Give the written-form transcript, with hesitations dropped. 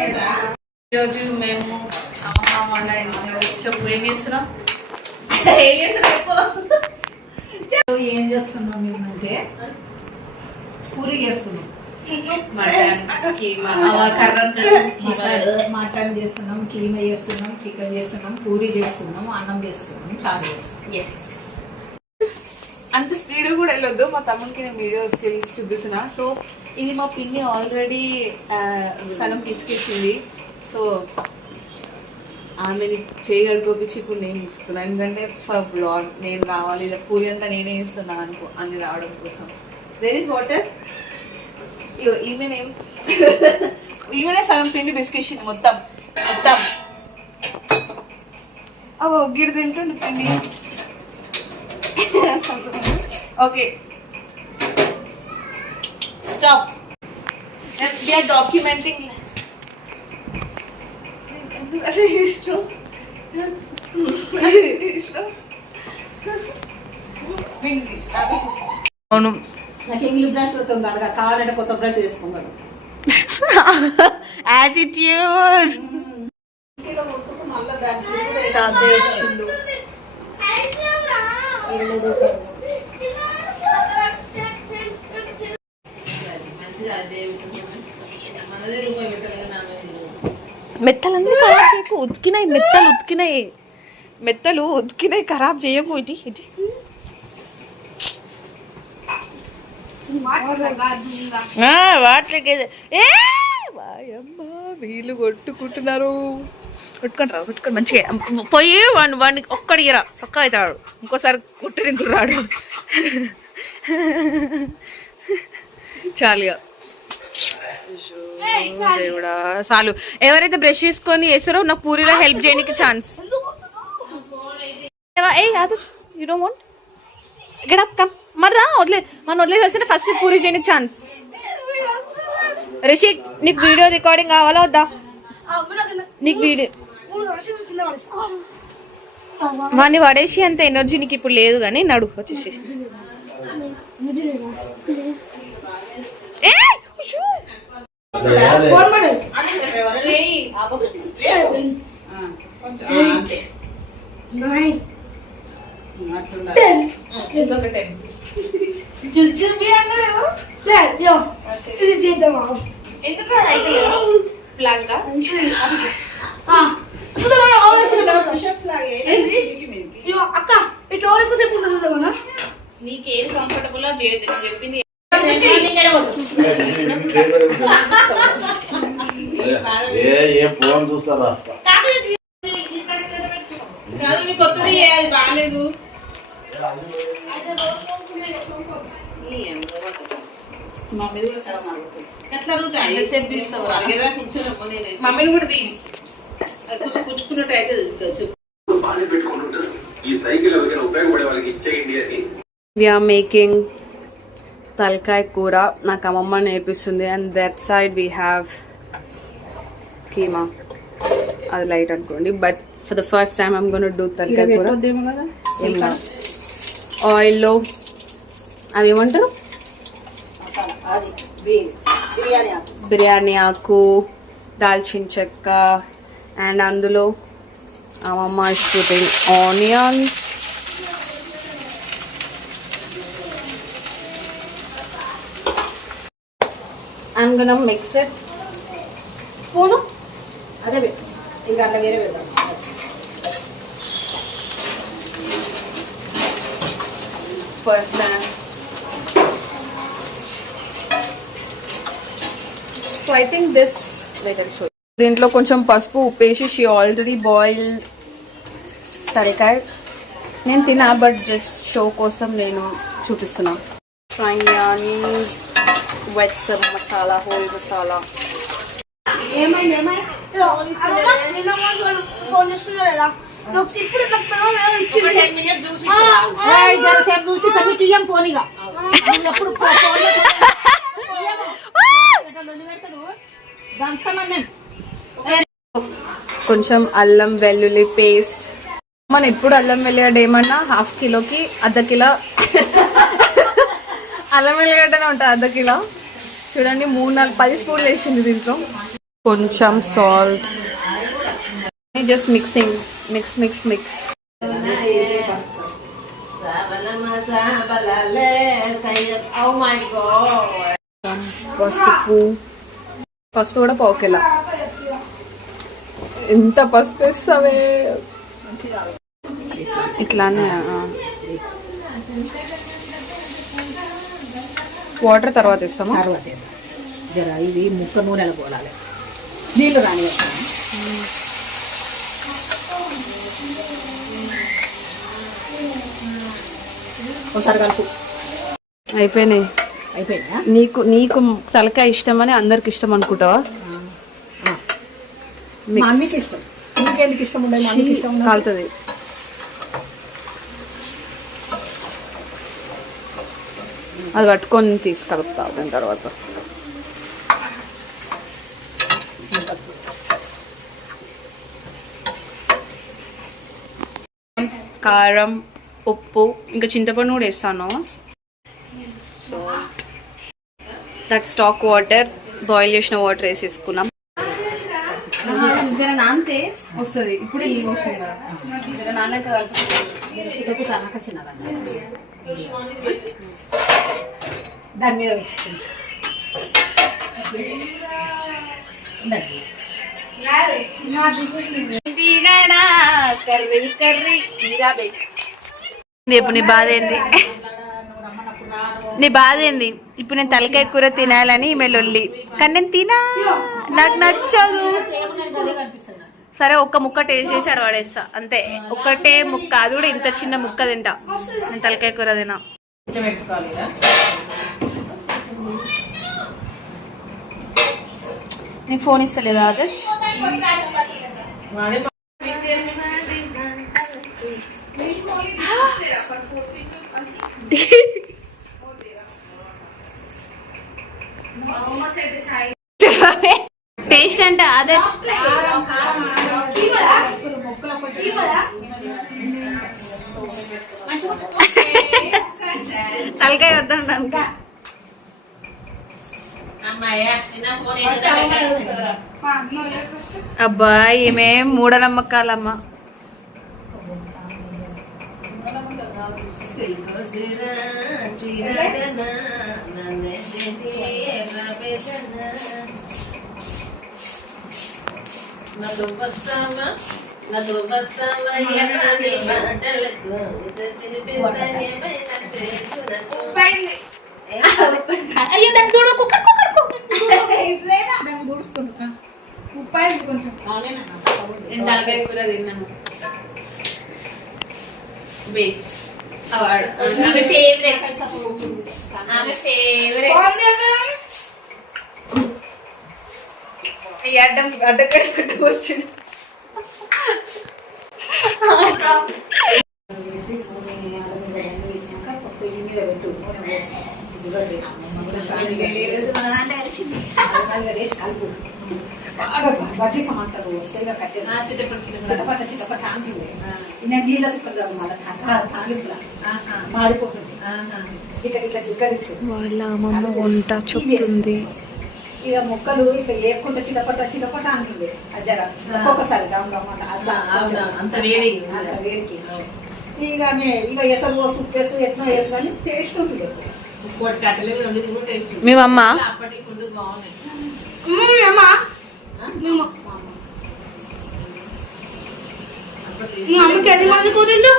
ఈరోజు మేము అమ్మ వాళ్ళ ఇంట్లో చెప్పు ఏం చేస్తున్నాం ఏం చేస్తున్నాం మేమంటే పూరి చేస్తున్నాం, మటన్ చేస్తున్నాం, కీమా చేస్తున్నాం, చికెన్ చేస్తున్నాం, పూరి చేస్తున్నాం, అన్నం చేస్తున్నాం, చారు చేస్తున్నాం. ఎస్ అంత స్పీడ్ కూడా వెళ్ళొద్దు, మా తమ్ముడికి నేను వీడియో స్కిల్స్ చూపిస్తున్నా. సో ఇది మా పిన్ని ఆల్రెడీ సగం పిసికేసింది. సో ఆమెని చేయగడుకోపించి ఇప్పుడు నేను చూస్తున్నాను, ఎందుకంటే ఫర్ బ్లాగ్ నేను రావాలి, పూరి అంతా నేనే ఇస్తున్నాను అనుకో అన్ని రావడం కోసం. There is water. ఈమెనే సగం పిండి బిస్కెట్ మొత్తం మొత్తం గిడి తింటుండే పిండి. Okay stop, we are documenting. అవును, నాకు ఇంగ్లీష్ బ్రష్ అవుతుంది అడగా, కావాలంటే కొత్త బ్రష్ వేసుకున్నాడు. యాటిట్యూడ్ మెత్తలన్నీ ఖరాబ్ చేయకు, ఉతికినాయి మెత్తలు ఉతికినాయి ఖరాబ్ చేయకు. ఇటు ఇటు వాట్లకి వాయమ్మ వీళ్ళు కొట్టుకుంటున్నారు. కొట్టుకొని మంచిగా పోయి వాడిని ఒక్కడిరా సొక్క అవుతాడు, ఇంకోసారి కొట్టుని కుర్రాడు. చాలుగా దేవుడా చాలు. ఎవరైతే బ్రష్ చేసుకొని వేస్తారో నాకు పూరిలో హెల్ప్ చేయడానికి ఛాన్స్. ఏ Adarsh you don't want get up come మర్రా మనం వదిలేసి ఫస్ట్ పూరి చేయడానికి ఛాన్స్. రిషిక్ నీకు వీడియో రికార్డింగ్ కావాలా వద్దా? నీకు వీడియో వాడిని పడేసి అంత ఎనర్జీ నీకు ఇప్పుడు లేదు కానీ నడు వచ్చేసి. నీకేది కంఫర్టబుల్ చెప్పింది. కొత్తది అది బాగాలేదు. మమ్మీ కూడా సగం మమ్మీని కూడా తీయి, అది కొంచెం పుచ్చుకున్నట్టు అయితే. We are making తలకాయ కూర, నాకు అమ్మమ్మ నేర్పిస్తుంది. And that side we have keema, అది లైట్ అనుకోండి. But for the first time I'm gonna do తలకాయ కూర. ఆయిల్లో అవి ఏమంటారు, బిర్యానీ ఆకు, దాల్చిన చెక్క, అండ్ అందులో అమ్మమ్మ is putting onions. I'm gonna mix it. Spoon? అదే ఇంకా అట్లా వేరే వేద్దాం. First time. So I think this, wait I'll show you. దీంట్లో కొంచెం పసుపు ఉప్పేసి షీ ఆల్రెడీ బాయిల్ తలకాయ. నేను తినా బట్ జస్ట్ షో కోసం నేను చూపిస్తున్నా. Frying the onions with some masala, whole masala. Phone చేస్తున్నా లేదా ఇప్పుడు చూసి సన్నియం పోనీగా ఎప్పుడు కొంచెం అల్లం వెల్లుల్లి పేస్ట్. మనం ఎప్పుడు అల్లం వెల్లిగడ్డ ఏమన్నా హాఫ్ కిలోకి అర్ధ కిలో అల్లం వెల్లిగడ్డనే ఉంటుంది. అర్ధ కిలో చూడండి, 3-4-10 స్పూన్లు వేసింది దీంట్లో. కొంచెం సాల్ట్, జస్ట్ మిక్సింగ్, మిక్స్. పసుపు కూడా పోకేలా. ఎంత పసుపు వేస్తావే, ఇట్లానే. వాటర్ తర్వాత ఇస్తాము. తర్వాత జర ఇది ముక్క నూనెలో పోలాలి, నీళ్ళు రాని. ఒకసారి కలుపు. అయిపోయినాయి. అయిపోయిందా? నీకు తలకాయ ఇష్టం అని అందరికి ఇష్టం అనుకుంటావా? మా అమ్మకి ఇష్టం. నీకెందుకు ఇష్టం ఉండదు? మా అమ్మకి ఇష్టం కాలుతుంది. అది పట్టుకొని తీసుకలుపుతా దాని తర్వాత. కారం, ఉప్పు, ఇంకా చింతపండు కూడా వేస్తాను. So that stock water, boil చేసిన వాటర్ వేసేసుకున్నాం. జర నానితే వస్తుంది. ఇప్పుడు ఈ మోషన్ జర నానక దాని మీద ఇప్పుడు నీ బాధ ఏంది? ఇప్పుడు నేను తలకాయ కూర తినాలని మెల్లొల్లి, కానీ నేను నాకు నచ్చదు. సరే ఒక్క ముక్క టేస్ట్ చేసి అడవాడేస్తా అంతే. ఒక్కటే ముక్క, అది కూడా ఇంత చిన్న ముక్క తింటా నేను. తలకాయ కూర తినా. నీకు ఫోన్ ఇస్తలేదా ఆదర్శ్? టేస్ట్ అంటే ఆదర్శ్ తలకాయ వద్దంటాను. అబ్బా ఈమె మూఢనమ్మకాలమ్మా. తలకాయ కూర తిన్నాను. Best award. ఆమె ఫేవరెట్. అడ్డకాయ వచ్చింది. బాగా బట్టి సమాంతరం వస్తాయి చిటపట అంటుండే. నీళ్ళ సుక్క మాడిపోతుంది. ఇట్లా ఇట్లా చిక్కరిచ్చు. వాళ్ళ అమ్మమ్మ వంట చెప్తుంది. ఇక మొక్కలు ఇట్లా ఏర్కుంటే చిటపట అంటుండే. జర ఒక్కొక్కసారి అంత వేడికి ఇక ఎసరు పోసు ఉప్పేసు ఎట్లా వేసు కానీ టేస్ట్ ఉంటుంది. మేమమ్మ అమ్మకి 10 మంది కూతుళ్ళు.